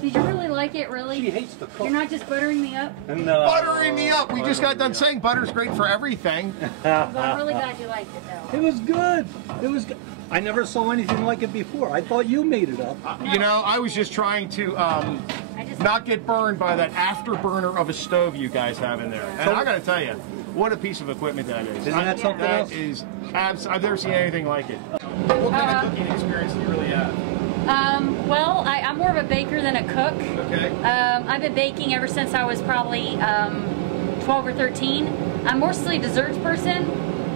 Did you really like it, really? She hates to cook. You're not just buttering me up? No. Buttering me up. We just got done saying butter's great for everything. I'm really glad you liked it, though. It was good. It was good. I never saw anything like it before. I thought you made it up. You know, I was just trying to not get burned by that afterburner of a stove you guys have in there. And I got to tell you, what a piece of equipment that is. Isn't that something else? That is, I've never seen anything like it. What kind of cooking experience do you really have? Well, I'm more of a baker than a cook. Okay. I've been baking ever since I was probably 12 or 13. I'm mostly a desserts person,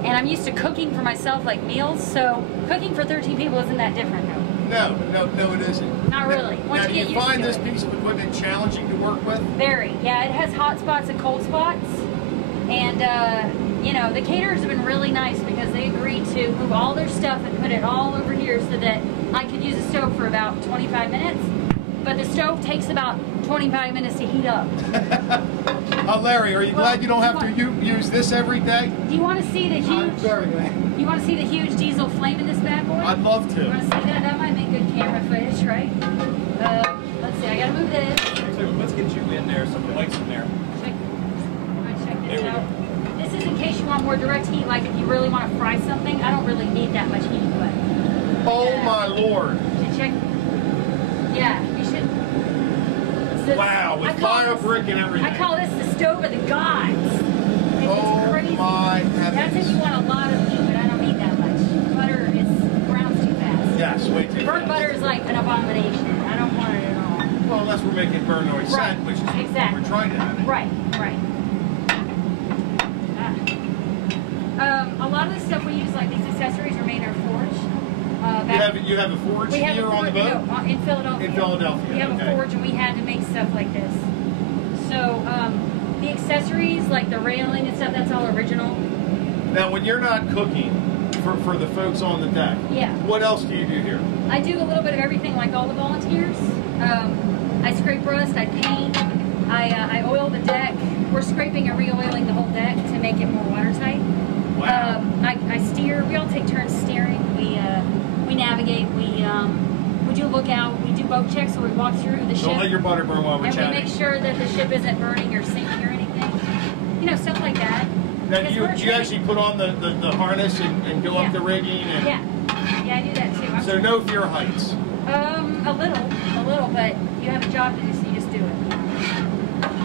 and I'm used to cooking for myself, like meals, so cooking for 13 people isn't that different, though. No, it isn't. Not really. Once Now, you do get you used find to this it. piece of equipment challenging to work with? Very. Yeah, it has hot spots and cold spots. And, you know, the caterers have been really nice because they agreed to move all their stuff and put it all over here so that I could use the stove for about 25 minutes. But the stove takes about 25 minutes to heat up. Larry, are you glad you don't have to use this every day? Do you want to see the huge? I'm very glad. You want to see the huge diesel flame in this bad boy? I'd love to. You want to see that? That might make good camera footage, right? Let's see. I gotta move this. Let's get you in there so the lights in there. Check this out. This is in case you want more direct heat. Like if you really want to fry something, I don't really need that much heat, but. Oh my Lord! Check. Yeah, you should. Wow, with fire brick and everything. I call this the stove of the gods. Oh crazy. my heavens! That's if you want a lot of heat, but I don't need that much. Butter is browns too fast. Yes, way too Burnt fast. butter is like an abomination. I don't want it at all. Well, unless we're making burn noise Right, scent, which is what exactly. we're trying to have it. Right. A lot of the stuff we use, like these accessories, are made in our forge. You have a forge here on the boat? No, in Philadelphia. In Philadelphia, We have okay. a forge, and we had to make stuff like this. So the accessories, like the railing and stuff, that's all original. Now, when you're not cooking for the folks on the deck, Yeah. what else do you do here? I do a little bit of everything, like all the volunteers. I scrape rust, I paint, I oil the deck. We're scraping and re-oiling the whole deck to make it more watertight. Wow. I steer. We all take turns steering. We navigate. We do lookout. We do boat checks, so we walk through the ship. Don't let your butter burn while we're and chatting. we make sure that the ship isn't burning or sinking or anything. You know, stuff like that. Now, Because do we're you actually put on the harness and go up the rigging? And Yeah, I do that too. So no fear of heights. A little, but you have a job to do, so you just do it.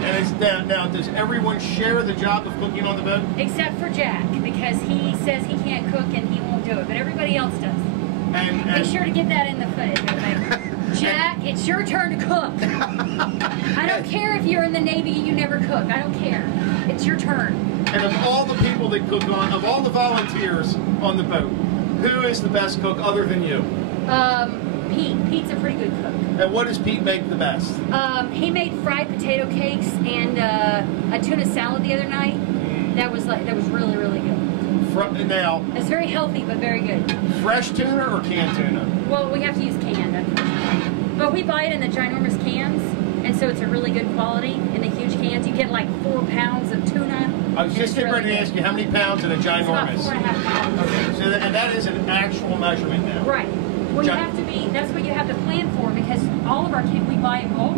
And it's now, does everyone share the job of cooking on the boat? Except for Jack, because he says he can't cook and he won't do it, but everybody else does. And Make sure to get that in the footage. Okay? Jack, it's your turn to cook. I don't care if you're in the Navy and you never cook. I don't care. It's your turn. And of all the people that cook of all the volunteers on the boat, who is the best cook other than you? Pete. Pete's a pretty good cook. And what does Pete make the best? He made fried potato cakes and a tuna salad the other night. That was really, really good. Now, It's very healthy, but very good. fresh tuna or canned tuna? Well, we have to use canned, unfortunately. But we buy it in the ginormous cans, and so it's a really good quality in the huge cans. You get like 4 pounds of tuna. I was just getting ready to ask you how many pounds in a It's about ginormous. 4.5 pounds. Okay, so and that is an actual measurement now. Right. Well, you have to that's what you have to plan for, because all of our we buy in bulk,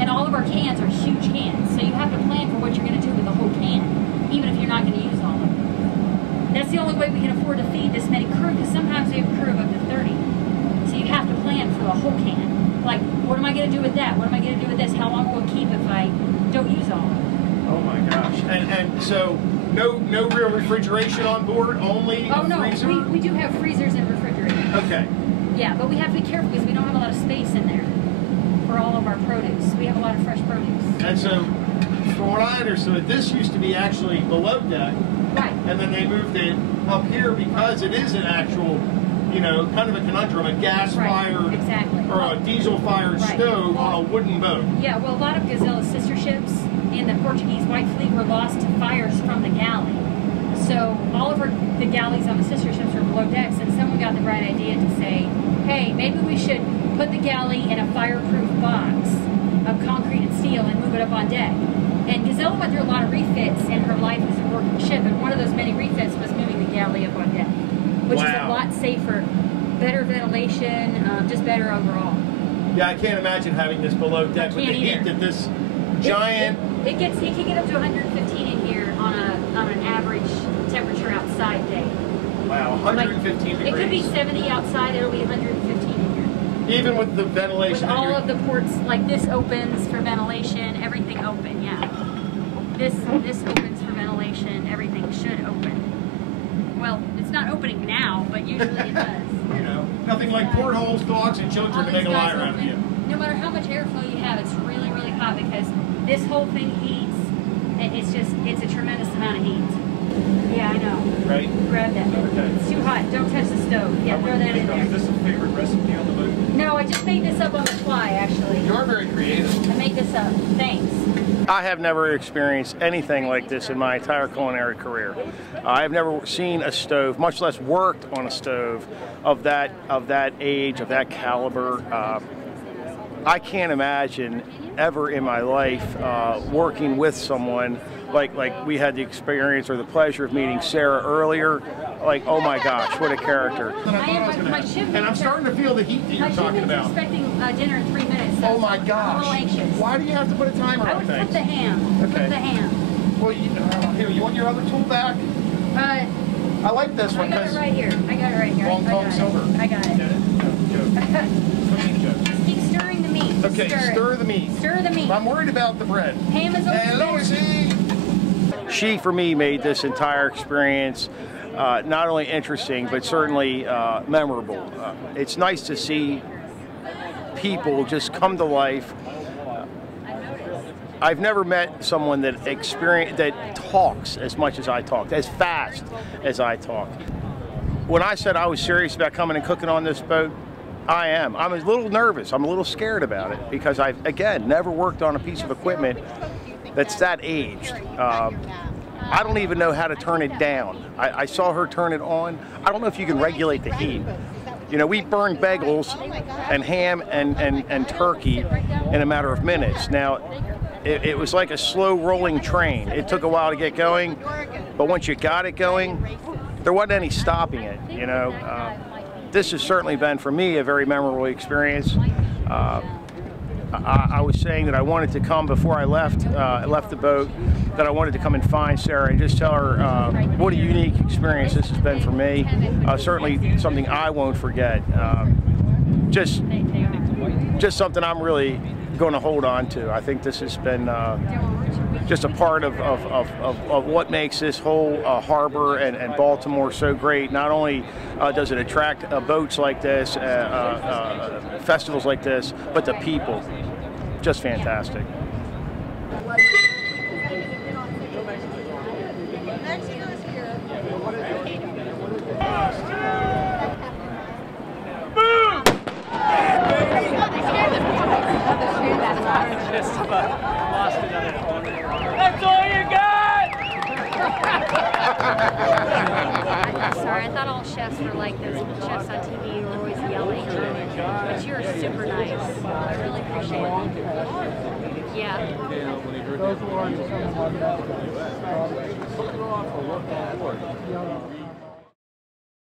and all of our cans are huge cans. So you have to plan for what you're going to do with the whole can, even if you're not going to use all of it. That's the only way we can afford to feed this many crew, because sometimes we have a crew of up to 30. So you have to plan for the whole can. Like, what am I going to do with that? What am I going to do with this? How long will it keep if I don't use all of it? Oh my gosh. And so no real refrigeration on board, only Oh, no. freezer? We do have freezers and refrigerators. Okay. Yeah, but we have to be careful because we don't have a lot of space in there for all of our produce. We have a lot of fresh produce. And so, from what I understood, this used to be actually below deck, Right. and then they moved it up here because it is an actual, kind of a conundrum, a gas-fired Exactly. or a diesel-fired Right. stove on a wooden boat. Yeah, well, a lot of Gazella's sister ships in the Portuguese White Fleet were lost to fires from the galley. So all of the galleys on the sister ships were below decks, and someone got the bright idea to say, hey, maybe we should put the galley in a fireproof box of concrete and steel and move it up on deck. And Gazella went through a lot of refits in her life as a working ship, and one of those many refits was moving the galley up on deck, which is a lot safer, better ventilation, just better overall. Yeah, I can't imagine having this below deck with the heat that this giant. It can get up to 115 in here on an average temperature outside day. Wow, 115 degrees. It could be 70 outside. It'll be 115 in here. Even with the ventilation. With all of the ports, like this opens for ventilation. Everything open. Yeah. This opens for ventilation. Everything should open. Well, it's not opening now, but usually it does. You know, nothing like portholes, dogs, and children to make a lie around you. No matter how much airflow you have, it's really, really hot because this whole thing heats. And it's a tremendous amount of heat. Yeah, I know. Right? Grab that. Okay. It's too hot. Don't touch the stove. Yeah, throw that in there. Is this a favorite recipe on the boat? No, I just made this up on the fly, actually. You are very creative. I made this up. Thanks. I have never experienced anything like this in my entire culinary career. I have never seen a stove, much less worked on a stove of that age, of that caliber. I can't imagine ever in my life working with someone like we had the experience or the pleasure of meeting Sarah earlier. Like, oh my gosh, what a character. And I'm starting to feel the heat that you're talking about. I'm expecting dinner in 3 minutes. So oh my I'm gosh. a little anxious. Why do you have to put a timer I on would things? put the ham. Okay. Put the ham. Well, here, you want your other tool back? I like this one. I got it right here. I got it right here. Long Kong silver. I got it. Just keep stirring the meat. Just Okay, stir the meat. Stir the meat. I'm worried about the bread. Ham is over there. She, for me, made this entire experience not only interesting, but certainly memorable. It's nice to see people just come to life. I've never met someone that talks as much as I talk, as fast as I talk. When I said I was serious about coming and cooking on this boat, I am. I'm a little nervous. I'm a little scared about it because I've, again, never worked on a piece of equipment that's that aged. I don't even know how to turn it down. I saw her turn it on. I don't know if you can regulate the heat. You know, we burned bagels and ham and turkey in a matter of minutes. Now, it was like a slow rolling train. It took a while to get going, but once you got it going, there wasn't any stopping it, you know. This has certainly been, for me, a very memorable experience. I was saying that I wanted to come before I left the boat, that I wanted to come and find Sarah and just tell her what a unique experience this has been for me. Certainly something I won't forget. Just something I'm really going to hold on to. I think this has been just a part of what makes this whole harbor and Baltimore so great. Not only does it attract boats like this, festivals like this, but the people. Just fantastic. That's all you got! Sorry, I thought all chefs were like this. Chefs on TV who are always yelling. But you're super nice. I really appreciate it. Yeah.